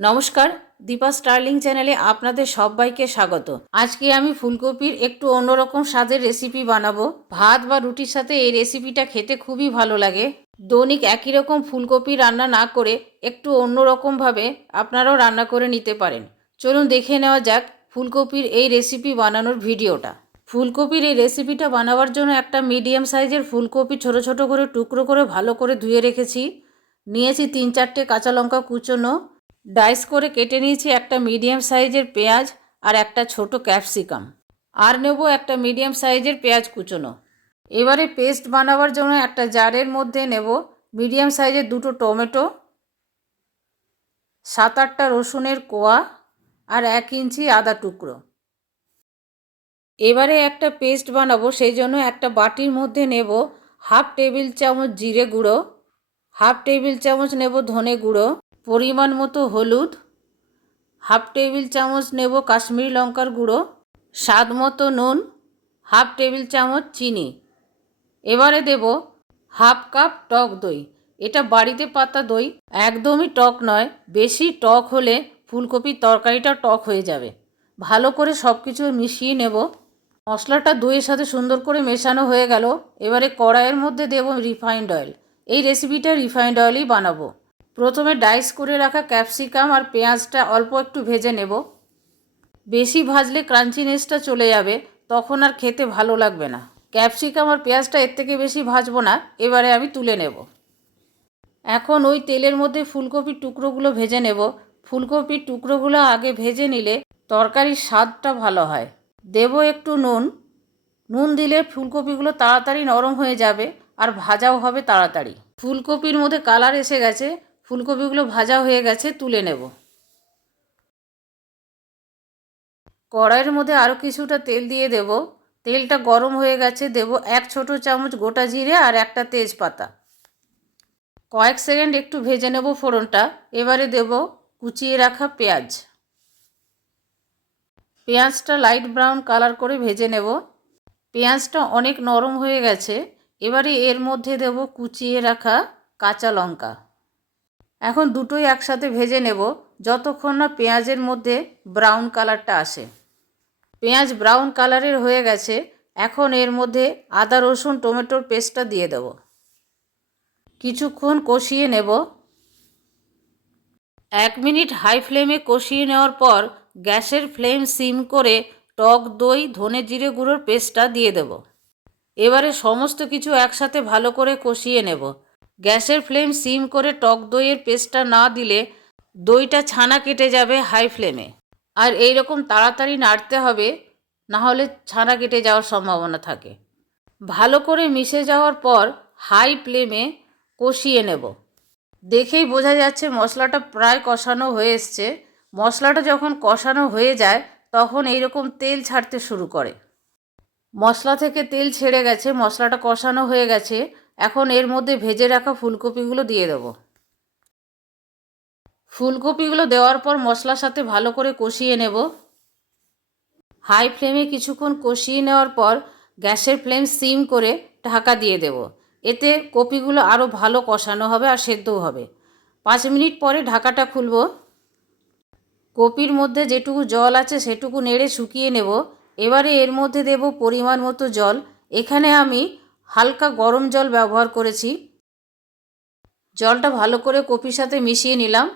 নমস্কার, দীপা স্টার্লিং চ্যানেলে আপনাদের সবাইকে স্বাগত। আজকে আমি ফুলকপির একটু অন্যরকম স্বাদের রেসিপি বানাবো। ভাত বা রুটির সাথে এই রেসিপিটা খেতে খুবই ভালো লাগে। দৈনিক একই রকম ফুলকপি রান্না না করে একটু অন্যরকমভাবে আপনারাও রান্না করে নিতে পারেন। চলুন দেখে নেওয়া যাক ফুলকপির এই রেসিপি বানানোর ভিডিওটা। ফুলকপির এই রেসিপিটা বানাবার জন্য একটা মিডিয়াম সাইজের ফুলকপি ছোট ছোট করে টুকরো করে ভালো করে ধুয়ে রেখেছি। নিয়েছি 3-4টে কাঁচা লঙ্কা কুচোনো, ডাইস করে কেটে নিয়েছি একটা মিডিয়াম সাইজের পেঁয়াজ আর একটা ছোট ক্যাপসিকাম, আর নেব একটা মিডিয়াম সাইজের পেঁয়াজ কুচোনো। এবারে পেস্ট বানাবার জন্য একটা জারের মধ্যে নেব মিডিয়াম সাইজের 2টো টমেটো, 7-8টা রসুনের কোয়া আর 1 ইঞ্চি আদা টুকরো। এবারে একটা পেস্ট বানাবো, সেই জন্য একটা বাটির মধ্যে নেব 1/2 টেবিল চামচ জিরে গুঁড়ো, 1/2 টেবিল চামচ নেব ধনে গুঁড়ো, পরিমাণ মতো হলুদ, 1/2 টেবিল চামচ নেব কাশ্মীরি লঙ্কার গুঁড়ো, স্বাদ মতো নুন, 1/2 টেবিল চামচ চিনি। এবারে দেব 1/2 কাপ টক দই। এটা বাড়িতে পাতা দই, একদমই টক নয়। বেশি টক হলে ফুলকপির তরকারিটা টক হয়ে যাবে। ভালো করে সব কিছু মিশিয়ে নেব। মশলাটা দইয়ের সাথে সুন্দর করে মেশানো হয়ে গেল। এবারে কড়াইয়ের মধ্যে দেব রিফাইন্ড অয়েল। এই রেসিপিটা রিফাইন্ড অয়েলেই বানাবো। প্রথমে ডাইস করে রাখা ক্যাপসিকাম আর পেঁয়াজটা অল্প একটু ভেজে নেব। বেশি ভাজলে ক্রাঞ্চিনেসটা চলে যাবে, তখন আর খেতে ভালো লাগবে না। ক্যাপসিকাম আর পেঁয়াজটা এর থেকে বেশি ভাজবো না। এবারে আমি তুলে নেব। এখন ওই তেলের মধ্যে ফুলকপির টুকরোগুলো ভেজে নেব। ফুলকপির টুকরোগুলো আগে ভেজে নিলে তরকারির স্বাদটা ভালো হয়। দেব একটু নুন। নুন দিলে ফুলকপিগুলো তাড়াতাড়ি নরম হয়ে যাবে আর ভাজাও হবে তাড়াতাড়ি। ফুলকপির মধ্যে কালার এসে গেছে, ফুলকপিগুলো ভাজা হয়ে গেছে, তুলে নেব। কড়াইয়ের মধ্যে আরও কিছুটা তেল দিয়ে দেব। তেলটা গরম হয়ে গেছে, দেব 1 ছোট চামচ গোটা জিরে আর একটা তেজপাতা। কয়েক সেকেন্ড একটু ভেজে নেব ফোড়নটা। এবারে দেব কুচিয়ে রাখা পেঁয়াজ। পেঁয়াজটা লাইট ব্রাউন কালার করে ভেজে নেব। পেঁয়াজটা অনেক নরম হয়ে গেছে। এবারে এর মধ্যে দেব কুচিয়ে রাখা কাঁচা লঙ্কা। এখন দুটোই একসাথে ভেজে নেব যতক্ষণ না পেঁয়াজের মধ্যে ব্রাউন কালারটা আসে। পেঁয়াজ ব্রাউন কালারের হয়ে গেছে। এখন এর মধ্যে আদা রসুন টমেটোর পেস্টটা দিয়ে দেব। কিছুক্ষণ কষিয়ে নেব। 1 মিনিট হাই ফ্লেমে কষিয়ে নেওয়ার পর গ্যাসের ফ্লেম সিম করে টক দই ধনে জিরে গুঁড়োর পেস্টটা দিয়ে দেব। এবারে সমস্ত কিছু একসাথে ভালো করে কষিয়ে নেব। গ্যাসের ফ্লেম সিম করে টক দইয়ের পেস্টটা না দিলে দইটা ছানা কেটে যাবে হাই ফ্লেমে। আর এই রকম তাড়াতাড়ি নাড়তে হবে, না হলে ছানা কেটে যাওয়ার সম্ভাবনা থাকে। ভালো করে মিশে যাওয়ার পর হাই ফ্লেমে কষিয়ে নেব। দেখেই বোঝা যাচ্ছে মশলাটা প্রায় কষানো হয়ে এসছে। মশলাটা যখন কষানো হয়ে যায় তখন এই রকম তেল ছাড়তে শুরু করে। মশলা থেকে তেল ছেড়ে গেছে, মশলাটা কষানো হয়ে গেছে। এখন এর মধ্যে ভেজে রাখা ফুলকপিগুলো দিয়ে দেব। ফুলকপিগুলো দেওয়ার পর মশলার সাথে ভালো করে কষিয়ে নেব। হাই ফ্লেমে কিছুক্ষণ কষিয়ে নেওয়ার পর গ্যাসের ফ্লেম সিম করে ঢাকা দিয়ে দেব। এতে কপিগুলো আরও ভালো কষানো হবে আর সেদ্ধও হবে। 5 মিনিট পরে ঢাকাটা খুলব। কপির মধ্যে যেটুকু জল আছে সেটুকু নেড়ে শুকিয়ে নেব। এবারে এর মধ্যে দেব পরিমাণ মতো জল। এখানে আমি হালকা গরম জল ব্যবহার করেছি। জলটা ভালো করে কপির সাথে মিশিয়ে নিলাম।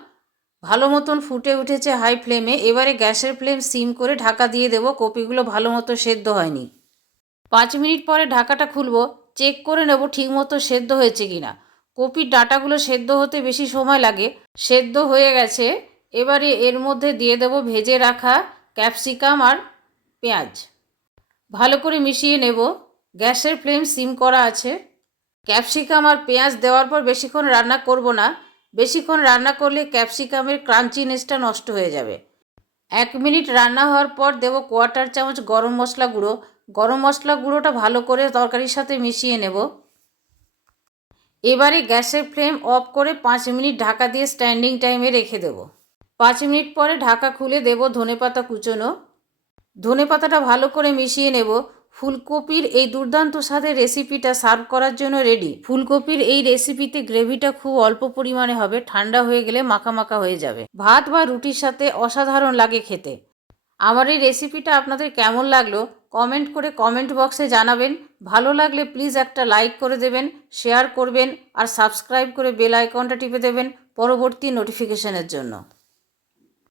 ভালো মতন ফুটে উঠেছে হাই ফ্লেমে। এবারে গ্যাসের ফ্লেম সিম করে ঢাকা দিয়ে দেব। কপিগুলো ভালো মতো সেদ্ধ হয়নি। 5 মিনিট পরে ঢাকাটা খুলব। চেক করে নেব ঠিক মতো সেদ্ধ হয়েছে কিনা। কপির ডাঁটাগুলো সেদ্ধ হতে বেশি সময় লাগে। সেদ্ধ হয়ে গেছে। এবারে এর মধ্যে দিয়ে দেব ভেজে রাখা ক্যাপসিকাম আর পেঁয়াজ। ভালো করে মিশিয়ে নেব। গ্যাসের ফ্লেম সিম করা আছে। ক্যাপসিকাম আর পেঁয়াজ দেওয়ার পর বেশিক্ষণ রান্না করব না। বেশিক্ষণ রান্না করলে ক্যাপসিকামের ক্রাঞ্চিনেসটা নষ্ট হয়ে যাবে। 1 মিনিট রান্না হওয়ার পর দেব 1/4 চামচ গরম মশলা গুঁড়ো। গরম মশলা গুঁড়োটা ভালো করে তরকারির সাথে মিশিয়ে নেব। এবারে গ্যাসের ফ্লেম অফ করে 5 মিনিট ঢাকা দিয়ে স্ট্যান্ডিং টাইমে রেখে দেব। 5 মিনিট পরে ঢাকা খুলে দেব ধনেপাতা কুচোনো। ধনেপাতাটা ভালো করে মিশিয়ে নেব। ফুলকপির এই দুর্দান্ত স্বাদের রেসিপিটা সার্ভ করার জন্য রেডি। ফুলকপির এই রেসিপিতে গ্রেভিটা খুব অল্প পরিমাণে হবে, ঠান্ডা হয়ে গেলে মাখা মাখা হয়ে যাবে। ভাত বা রুটির সাথে অসাধারণ লাগে খেতে। আমার এই রেসিপিটা আপনাদের কেমন লাগলো কমেন্ট করে কমেন্ট বক্সে জানাবেন। ভালো লাগলে প্লিজ একটা লাইক করে দেবেন, শেয়ার করবেন আর সাবস্ক্রাইব করে বেল আইকনটা টিপে দেবেন পরবর্তী নোটিফিকেশনের জন্য।